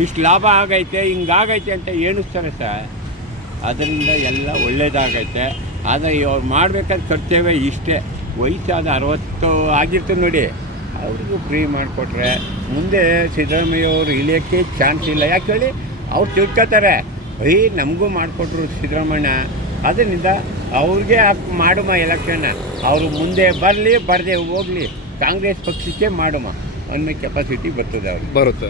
ಇಷ್ಟು ಲಾಭ ಆಗೈತೆ, ಹಿಂಗಾಗೈತೆ ಅಂತ ಏನಿಸ್ತಾರೆ ಸರ್. ಅದರಿಂದ ಎಲ್ಲ ಒಳ್ಳೇದಾಗೈತೆ. ಆದರೆ ಅವ್ರು ಮಾಡಬೇಕಾದ ಕರ್ತವ್ಯ ಇಷ್ಟೇ. ವಯಸ್ಸಾದ ಅರವತ್ತು ಆಗಿರ್ತದೆ ನೋಡಿ. ಅವ್ರಿಗೂ ಫ್ರೀ ಮಾಡಿಕೊಟ್ರೆ ಮುಂದೆ ಸಿದ್ದರಾಮಯ್ಯ ಅವರು ಇಳಿಯೋಕ್ಕೆ ಚಾನ್ಸ್ ಇಲ್ಲ. ಯಾಕೆ ಹೇಳಿ ಅವ್ರು ತಿಳ್ಕೊತಾರೆ. ಐ ನಮಗೂ ಮಾಡಿಕೊಟ್ರು ಸಿದ್ದರಾಮಯ್ಯ. ಅದರಿಂದ ಅವ್ರಿಗೆ ಮಾಡುಮ ಎಲೆಕ್ಷನ್ನ ಅವರು ಮುಂದೆ ಬರಲಿ, ಬರದೆ ಹೋಗಲಿ. ಕಾಂಗ್ರೆಸ್ ಪಕ್ಷಕ್ಕೆ ಮಾಡುಮ. ಅನ್ನೋ ಕೆಪಾಸಿಟಿ ಬರ್ತದೆ ಅವ್ರಿಗೆ. ಬರುತ್ತೆ.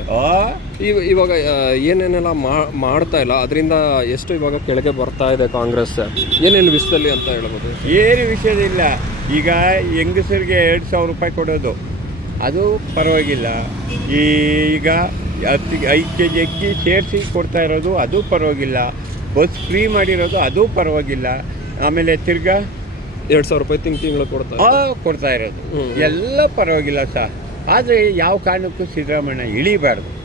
ಇವ ಇವಾಗ ಏನೇನೆಲ್ಲ ಮಾ- ಮಾಡ್ತಾ ಇಲ್ಲ ಅದರಿಂದ ಎಷ್ಟು ಇವಾಗ ಕೆಳಗೆ ಬರ್ತಾ ಇದೆ ಕಾಂಗ್ರೆಸ್? ಏನೇನು ವಿಷಯದಲ್ಲಿ ಅಂತ ಹೇಳ್ಬೋದು? ಏನು ವಿಷಯದಿಲ್ಲ ಈಗ ಹೆಂಗಸರಿಗೆ ಎರಡು ಸಾವಿರ ರೂಪಾಯಿ ಕೊಡೋದು. ಅದು ಪರವಾಗಿಲ್ಲ. ಈಗ ಹತ್ತು ಐದು ಕೆ ಜಿ ಅಕ್ಕಿ ಸೇರಿಸಿ ಕೊಡ್ತಾ ಇರೋದು ಅದು ಪರವಾಗಿಲ್ಲ. ಬಸ್ ಫ್ರೀ ಮಾಡಿರೋದು ಅದು ಪರವಾಗಿಲ್ಲ. ಆಮೇಲೆ ತಿರ್ಗಾ ಎರಡು ಸಾವಿರ ರೂಪಾಯಿ ತಿಂಗ್ ತಿಂಗಳು ಕೊಡ್ತಾ ಕೊಡ್ತಾ ಇರೋದು. ಎಲ್ಲ ಪರವಾಗಿಲ್ಲ ಸರ್. ಆದರೆ ಯಾವ ಕಾರಣಕ್ಕೂ ಸಿದ್ದರಾಮಯ್ಯ ಇಳಿಬಾರ್ದು.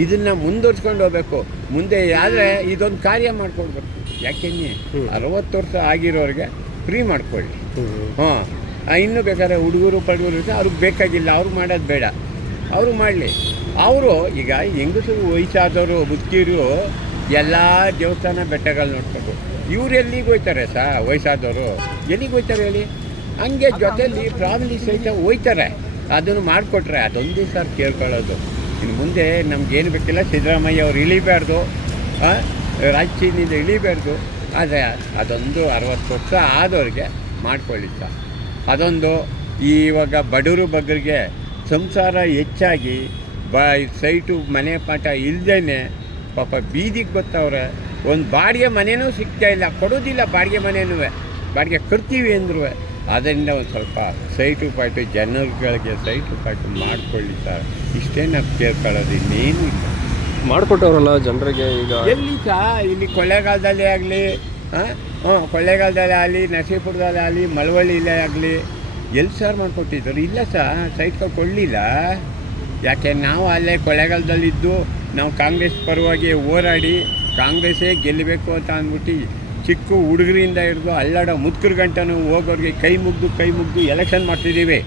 ಇದನ್ನು ಮುಂದುವರ್ಸ್ಕೊಂಡು ಹೋಗಬೇಕು. ಮುಂದೆ ಆದರೆ ಇದೊಂದು ಕಾರ್ಯ ಮಾಡಿಕೊಡ್ಬೇಕು. ಯಾಕೆನ್ನಿ. ಅರವತ್ತು ವರ್ಷ ಆಗಿರೋರಿಗೆ ಫ್ರೀ ಮಾಡ್ಕೊಳ್ಳಿ. ಹಾಂ. ಇನ್ನೂ ಬೇಕಾದ್ರೆ ಹುಡುಗರು ಪಡುಗರು ಇದ್ದರೆ ಅವ್ರಿಗೆ ಬೇಕಾಗಿಲ್ಲ. ಅವ್ರು ಮಾಡೋದು ಬೇಡ. ಅವರು ಮಾಡಲಿ. ಅವರು ಈಗ ಹೆಂಗಸರು ವಯಸ್ಸಾದವರು ಮುದುಕಿರು ಎಲ್ಲ ದೇವಸ್ಥಾನ ಬೆಟ್ಟಗಳು ನೋಡ್ಕೊಂಡು. ಇವ್ರು ಎಲ್ಲಿಗೆ ಹೋಯ್ತಾರೆ ಸಾ ವಯಸ್ಸಾದವರು? ಎಲ್ಲಿಗೆ ಹೋಯ್ತಾರೆ ಹೇಳಿ? ಹಂಗೆ ಜೊತೆಯಲ್ಲಿ ಫ್ಯಾಮಿಲಿ ಸಹಿತ ಹೋಯ್ತಾರೆ. ಅದನ್ನು ಮಾಡಿಕೊಟ್ರೆ ಅದೊಂದೇ ಸರ್ ಕೇಳ್ಕೊಳ್ಳೋದು. ಇನ್ನು ಮುಂದೆ ನಮ್ಗೇನು ಬೇಕಿಲ್ಲ ಸಿದ್ದರಾಮಯ್ಯ ಅವ್ರು ಇಳಿಬಾರ್ದು. ಆ, ರಾಜಕೀಯದಿಂದ ಇಳಿಬಾರ್ದು. ಆದರೆ ಅದೊಂದು ಅರವತ್ತು ವರ್ಷ ಆದವ್ರಿಗೆ ಮಾಡ್ಕೊಳ್ಳಿ ಸರ್. ಅದೊಂದು ಇವಾಗ ಬಡವರು ಬಗ್ಗರಿಗೆ ಸಂಸಾರ ಹೆಚ್ಚಾಗಿ ಬ ಸೈಟು ಮನೆ ಪಾಠ ಇಲ್ಲದೇ ಪಾಪ ಬೀದಿಗೆ ಗೊತ್ತವ್ರೆ ಒಂದು ಬಾಡಿಗೆ ಮನೆಯೂ ಸಿಗ್ತಾಯಿಲ್ಲ ಕೊಡೋದಿಲ್ಲ ಬಾಡಿಗೆ ಮನೆಯೂ ಬಾಡಿಗೆ ಕೊಡ್ತೀವಿ ಅಂದ್ರು ಅದರಿಂದ ಒಂದು ಸ್ವಲ್ಪ ಸೈಟು ಪಾಟು ಜನರುಗಳಿಗೆ ಸೈಟು ಪಾಟು ಮಾಡಿಕೊಳ್ಳಿ ಸರ್. ಇಷ್ಟೇ ನಾವು ಕೇಳ್ಕೊಳ್ಳೋದು ಇನ್ನೇನು ಇಲ್ಲ. ಮಾಡಿಕೊಟ್ಟವ್ರಲ್ಲ ಜನರಿಗೆ ಈಗ? ಎಲ್ಲಿ ಸಹ ಇಲ್ಲಿ ಕೊಳ್ಳೇಗಾಲದಲ್ಲಿ ಆಗಲಿ ಹಾಂ ಕೊಳ್ಳೇಗಾಲದಲ್ಲಿ ಆಗಲಿ ನರಸೀಪುರದಲ್ಲಿ ಆಗಲಿ ಮಳವಳ್ಳಿಲೇ ಆಗಲಿ ಎಲ್ಲಿ ಸರ್ ಮಾಡಿಕೊಟ್ಟಿದ್ರು? ಇಲ್ಲ ಸರ್ ಸೈಟ್ ಕೊಡಲಿಲ್ಲ. ಯಾಕೆ ನಾವು ಅಲ್ಲೇ ಕೊಳ್ಳೇಗಾಲದಲ್ಲಿದ್ದು ನಾವು ಕಾಂಗ್ರೆಸ್ ಪರವಾಗಿ ಹೋರಾಡಿ ಕಾಂಗ್ರೆಸ್ಸೇ ಗೆಲ್ಲಬೇಕು ಅಂತ ಅಂದ್ಬಿಟ್ಟು ಚಿಕ್ಕ ಹುಡುಗರಿಂದ ಹಿಡಿದು ಅಲ್ಲಾಡೋ ಮುದುಕರ ಗಂಟನು ಹೋಗೋರಿಗೆ ಕೈ ಮುಗ್ದು ಕೈ ಮುಗ್ದು ಎಲೆಕ್ಷನ್ ಮಾಡ್ತಿದ್ದೀವಿ.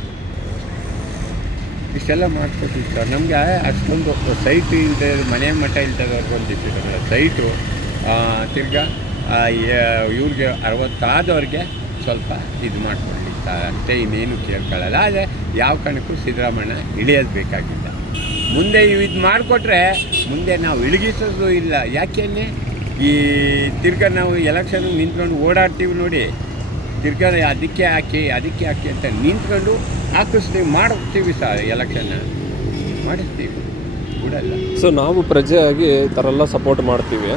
ಇಷ್ಟೆಲ್ಲ ಮಾಡ್ಕೊಟ್ಟಿದ್ದು ಸರ್. ನಮಗೆ ಅಷ್ಟೊಂದು ಸೈಟ್ ಇಲ್ಲದೆ ಮನೆ ಮಠ ಇಲ್ದದವ್ರಿಗೆ ಒಂದಿತ್ತು ಸರ್ ಸೈಟು ತಿರ್ಗಾ ಇವ್ರಿಗೆ ಅರವತ್ತಾದವ್ರಿಗೆ ಸ್ವಲ್ಪ ಇದು ಸರ್ ಅಷ್ಟೇ ಇನ್ನೇನು ಕೇಳ್ಕೊಳ್ಳಲ್ಲ. ಆದರೆ ಯಾವ ಕಾರಣಕ್ಕೂ ಸಿದ್ದರಾಮಯ್ಯ ಇಳಿಯೋದು ಬೇಕಾಗಿಲ್ಲ. ಮುಂದೆ ಇದು ಮಾಡಿಕೊಟ್ರೆ ಮುಂದೆ ನಾವು ಇಳಗಿಸೋದು ಇಲ್ಲ. ಯಾಕೆಂದರೆ ಈ ತಿರ್ಗಾ ನಾವು ಎಲೆಕ್ಷನ್ ನಿಂತ್ಕೊಂಡು ಓಡಾಡ್ತೀವಿ ನೋಡಿ. ತಿರ್ಗಾ ಅದಕ್ಕೆ ಹಾಕಿ ಅದಕ್ಕೆ ಹಾಕಿ ಅಂತ ನಿಂತ್ಕೊಂಡು ಹಾಕಿಸ್ತೀವಿ ಮಾಡಿಸ್ತೀವಿ ಸರ್ ಎಲೆಕ್ಷನ್ನ ಮಾಡಿಸ್ತೀವಿ. ಬಿಡಲ್ಲ. ಸೊ ನಾವು ಪ್ರಜೆಯಾಗಿ ಈ ಥರ ಎಲ್ಲ ಸಪೋರ್ಟ್ ಮಾಡ್ತೀವಿ.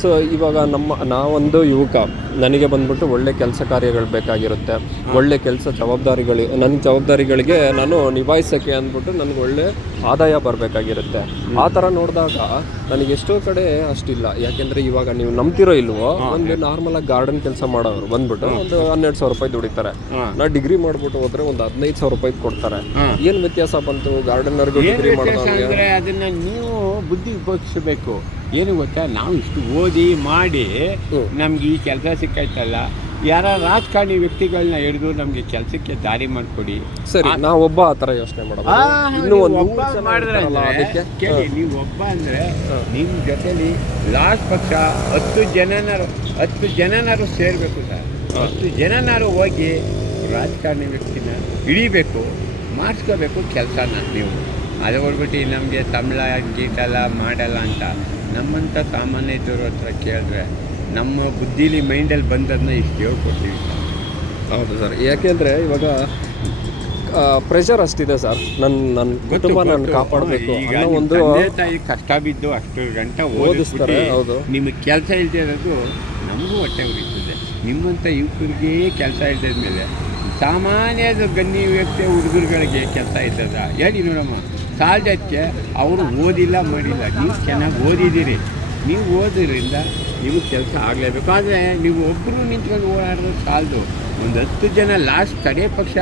ಸೊ ಇವಾಗ ನಮ್ಮ ನಾವೊಂದು ಯುವಕ ನನಗೆ ಬಂದ್ಬಿಟ್ಟು ಒಳ್ಳೆ ಕೆಲಸ ಕಾರ್ಯಗಳು ಬೇಕಾಗಿರುತ್ತೆ. ಒಳ್ಳೆ ಕೆಲಸ ಜವಾಬ್ದಾರಿಗಳು ನನ್ನ ಜವಾಬ್ದಾರಿಗಳಿಗೆ ನಾನು ನಿಭಾಯಿಸೋಕೆ ಅಂದ್ಬಿಟ್ಟು ನನಗೆ ಒಳ್ಳೆ ಆದಾಯ ಬರಬೇಕಾಗಿರುತ್ತೆ. ಆ ಥರ ನೋಡಿದಾಗ ನನಗೆ ಎಷ್ಟೋ ಕಡೆ ಅಷ್ಟಿಲ್ಲ. ಯಾಕೆಂದರೆ ಇವಾಗ ನೀವು ನಂಬ್ತಿರೋ ಇಲ್ವೋ ಒಂದು ನಾರ್ಮಲಾಗಿ ಗಾರ್ಡನ್ ಕೆಲಸ ಮಾಡೋರು ಬಂದ್ಬಿಟ್ಟು ಒಂದು ಹನ್ನೆರಡು ಸಾವಿರ ರೂಪಾಯಿ ದುಡಿತಾರೆ. ನಾ ಡಿಗ್ರಿ ಮಾಡ್ಬಿಟ್ಟು ಹೋದ್ರೆ ಒಂದು ಹದಿನೈದು ಸಾವಿರ ರೂಪಾಯಿ ಕೊಡ್ತಾರೆ. ಏನು ವ್ಯತ್ಯಾಸ ಬಂತು? ಗಾರ್ಡನರ್ಗೂ ಡಿಗ್ರಿ ಮಾಡೋದು ಅದನ್ನು ನೀವು ಬುದ್ಧಿ ಉಪಯೋಗಿಸಬೇಕು. ಏನು ಗೊತ್ತಾ? ನಾವು ಇಷ್ಟು ಓದಿ ಮಾಡಿ. ನಮ್ಗೆ ಈ ಕೆಲಸ ಸಿಕ್ಕಾಯ್ತಲ್ಲ. ಯಾರ ರಾಜಕಾರಣಿ ವ್ಯಕ್ತಿಗಳನ್ನ ಹಿಡಿದು ನಮಗೆ ಕೆಲಸಕ್ಕೆ ದಾರಿ ಮಾಡಿಕೊಡಿ. ಸರಿ ನಾವು ಒಬ್ಬ ಆ ಥರ ಯೋಚನೆ ಮಾಡೋದು ಇನ್ನೂ ಒಂದು ಒಬ್ಬ ಮಾಡಿದ್ರೆ ಅದಕ್ಕೆ? ಕೇಳಿ ನೀವು ಒಬ್ಬ ಅಂದರೆ ನಿಮ್ಮ ಜೊತೆಲಿ ಲಾಸ್ಟ್ ಪಕ್ಷ ಹತ್ತು ಜನನಾರು ಹತ್ತು ಜನನಾರು ಸೇರಬೇಕು ಸರ್. ಹತ್ತು ಜನನಾರು ಹೋಗಿ ರಾಜಕಾರಣಿ ವ್ಯಕ್ತಿನ ಹಿಡಿಬೇಕು ಮಾಡಿಸ್ಕೋಬೇಕು ಕೆಲಸನ ನೀವು. ಅದು ಹೊರ್ಬಿಟ್ಟು ನಮಗೆ ತಮಿಳ ಗೀಟಲ್ಲ ಮಾಡಲ್ಲ ಅಂತ ನಮ್ಮಂಥ ಸಾಮಾನ್ಯ ಇದ್ದವ್ರ ಹತ್ರ ಕೇಳಿದ್ರೆ ನಮ್ಮ ಬುದ್ಧಿಲಿ ಮೈಂಡಲ್ಲಿ ಬಂದದನ್ನ ಇಷ್ಟು ಹೇಳ್ಕೊಡ್ತೀವಿ. ಹೌದು ಸರ್. ಯಾಕೆಂದರೆ ಇವಾಗ ಪ್ರೆಷರ್ ಅಷ್ಟಿದೆ ಸರ್. ನನ್ನ ನನ್ನ ಕುಟುಂಬ ನಾನು ಕಾಪಾಡಬೇಕು. ಈಗ ಅನ್ನೋ ಒಂದು ತಂದೆ ತಾಯಿ ಕಷ್ಟ ಬಿದ್ದು ಅಷ್ಟು ಗಂಟೆ ಓದಿಸ್ತಾರೆ, ಓದಿಸ್ಬಿಟ್ಟು ಹೌದು. ನಿಮಗೆ ಕೆಲಸ ಇಲ್ಲದೆ ಇರೋದು ನಮಗೂ ಹೊಟ್ಟೆ ಉರಿತದೆ. ನಿಮ್ಮಂಥ ಯುವಕರಿಗೆ ಕೆಲಸ ಇಲ್ಲದ ಮೇಲೆ ಸಾಮಾನ್ಯದ ಗಣ್ಯ ವ್ಯಕ್ತಿ ಹುಡುಗರುಗಳಿಗೆ ಕೆಲಸ ಇದ್ದದ ಹೇಳಿ ನೋಡಮ್ಮ. ಸಾಲದಕ್ಕೆ ಅವರು ಓದಿಲ್ಲ ಮಾಡಿಲ್ಲ. ನೀವು ಚೆನ್ನಾಗಿ ಓದಿದ್ದೀರಿ. ನೀವು ಓದಿದ್ರಿಂದ ನೀವು ಕೆಲಸ ಆಗಲೇಬೇಕು. ಆದರೆ ನೀವು ಒಬ್ಬರು ನಿಂತ್ಕೊಂಡು ಓಡಾಡಿದ್ರೆ ಸಾಲದು. ಒಂದು ಹತ್ತು ಜನ ಲಾಸ್ಟ್ ಕಡೆ ಪಕ್ಷ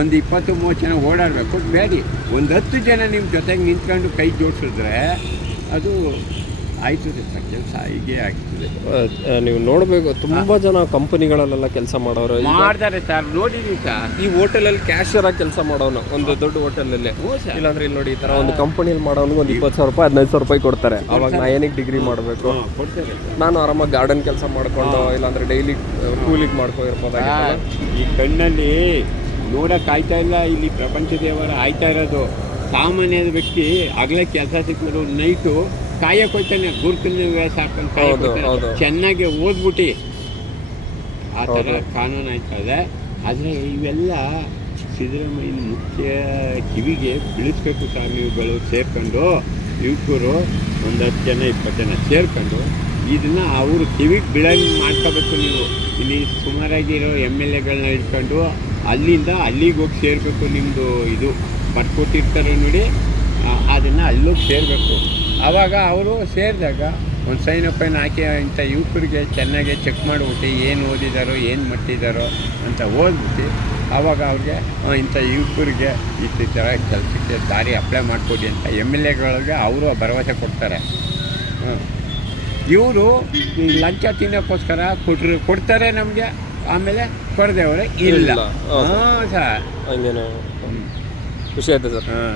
ಒಂದು ಇಪ್ಪತ್ತು ಮೂವತ್ತು ಜನ ಓಡಾಡಬೇಕು. ಬೇಡಿ. ಒಂದು ಹತ್ತು ಜನ ನಿಮ್ಮ ಜೊತೆಗೆ ನಿಂತ್ಕೊಂಡು ಕೈ ಜೋಡಿಸಿದ್ರೆ ಅದು ಆಯ್ತದೆ ಕೆಲಸ ಹೀಗೆ ಆಗ್ತದೆ. ನೀವು ನೋಡಬೇಕು ತುಂಬಾ ಜನ ಕಂಪನಿಗಳಲ್ಲೆಲ್ಲ ಕೆಲಸ ಮಾಡೋರು. ಮಾಡ್ತಾರೆ ಸರ್ ನೋಡಿದೀವಿ ಸರ್. ಈ ಹೋಟೆಲಲ್ಲಿ ಕ್ಯಾಶಿಯರ್ ಆಗಿ ಕೆಲಸ ಮಾಡೋನು ಒಂದು ದೊಡ್ಡ ಹೋಟೆಲಲ್ಲಿ. ಇಲ್ಲಾಂದ್ರೆ ಇಲ್ಲಿ ನೋಡಿ ಈ ತರ ಒಂದು ಕಂಪನಿಯಲ್ಲಿ ಮಾಡೋನಿಗೆ ಒಂದು ಇಪ್ಪತ್ತು ಸಾವಿರ ರೂಪಾಯಿ ಹದಿನೈದು ಸಾವಿರ ರೂಪಾಯಿ ಕೊಡ್ತಾರೆ. ಅವಾಗ ನಾ ಏನಕ್ಕೆ ಡಿಗ್ರಿ ಮಾಡಬೇಕು? ನಾನು ಆರಾಮಾಗಿ ಗಾರ್ಡನ್ ಕೆಲಸ ಮಾಡ್ಕೊಂಡು ಇಲ್ಲಾಂದ್ರೆ ಡೈಲಿ ಕೂಲಿಗೆ ಮಾಡ್ಕೊ ಇರ್ಬೋದಾಗಿತ್ತಲ್ಲ ಸರ್, ಈ ಕಣ್ಣಲ್ಲಿ ನೋಡಕ್ ಆಯ್ತಾ ಇಲ್ಲ? ಇಲ್ಲಿ ಪ್ರಪಂಚ ದೇವರ ಆಯ್ತಾ ಇರೋದು. ಸಾಮಾನ್ಯದ ವ್ಯಕ್ತಿ ಆಗಲೇ ಕೆಲಸ ಸಿಕ್ಕಿದ್ರು ನೈಟು ಕಾಯಕ್ ಹೋಗ್ತಾನೆ ಗುರುತಿನ ವ್ಯಾಸ ಹಾಕೊಂಡು ಹೌದು. ಹೌದು. ಚೆನ್ನಾಗಿ ಓದ್ಬಿಟ್ಟು ಆ ಥರ ಹೌದು. ಕಾನೂನು ಆಯ್ತಾ ಇದೆ ಆದರೆ ಇವೆಲ್ಲ ಸಿದ್ದರಾಮಯ್ಯನ ಮುಖ್ಯ ಕಿವಿಗೆ ಬೀಳಿಸ್ಬೇಕು ಸ್ವಾಮಿಗಳು ನೀವುಗಳು ಸೇರ್ಕೊಂಡು ಯುವಕರು ಒಂದು ಹತ್ತು ಜನ ಇಪ್ಪತ್ತು ಜನ ಸೇರ್ಕೊಂಡು ಇದನ್ನ ಅವರು ಕಿವಿಗೆ ಬೀಳಂಗೆ ಮಾಡ್ಕೋಬೇಕು ನೀವು ಇಲ್ಲಿ ಸುಮಾರಾಗಿರೋ ಎಂ ಎಲ್ ಎಗಳನ್ನ ಇಟ್ಕೊಂಡು ಅಲ್ಲಿಂದ ಅಲ್ಲಿಗೆ ಹೋಗಿ ಸೇರಬೇಕು ನಿಮ್ಮದು ಇದು ಬರ್ಕೊಟ್ಟಿರ್ತಾರೆ ನೋಡಿ ಅದನ್ನು ಅಲ್ಲೋಗಿ ಸೇರಬೇಕು ಆವಾಗ ಅವರು ಸೇರಿದಾಗ ಒಂದು ಸೈನ್ ಪೈನ್ ಹಾಕಿ ಇಂಥ ಯುವಕರಿಗೆ ಚೆನ್ನಾಗಿ ಚೆಕ್ ಮಾಡಿಬಿಟ್ಟು ಏನು ಓದಿದಾರೋ ಏನು ಮಟ್ಟಿದಾರೋ ಅಂತ ಓದ್ಬಿಟ್ಟು ಆವಾಗ ಅವ್ರಿಗೆ ಇಂಥ ಯುವಕರಿಗೆ ಇಷ್ಟು ಥರ ಕೆಲಸಕ್ಕೆ ದಾರಿ ಅಪ್ಲೈ ಮಾಡಿಕೊಡಿ ಅಂತ ಎಂ ಎಲ್ ಎಗಳಿಗೆ ಅವರು ಭರವಸೆ ಕೊಡ್ತಾರೆ. ಇವರು ಲಂಚ ತಿನ್ನೋಕ್ಕೋಸ್ಕರ ಕೊಟ್ಟರು ಕೊಡ್ತಾರೆ ನಮಗೆ ಆಮೇಲೆ ಕೊಡದೆ ಅವರೇ ಇಲ್ಲ. ಹಾಂ ಸರ್. ಹಂಗೇನೆ ಖುಷಿ ಆಯ್ತು ಸರ್. ಹಾಂ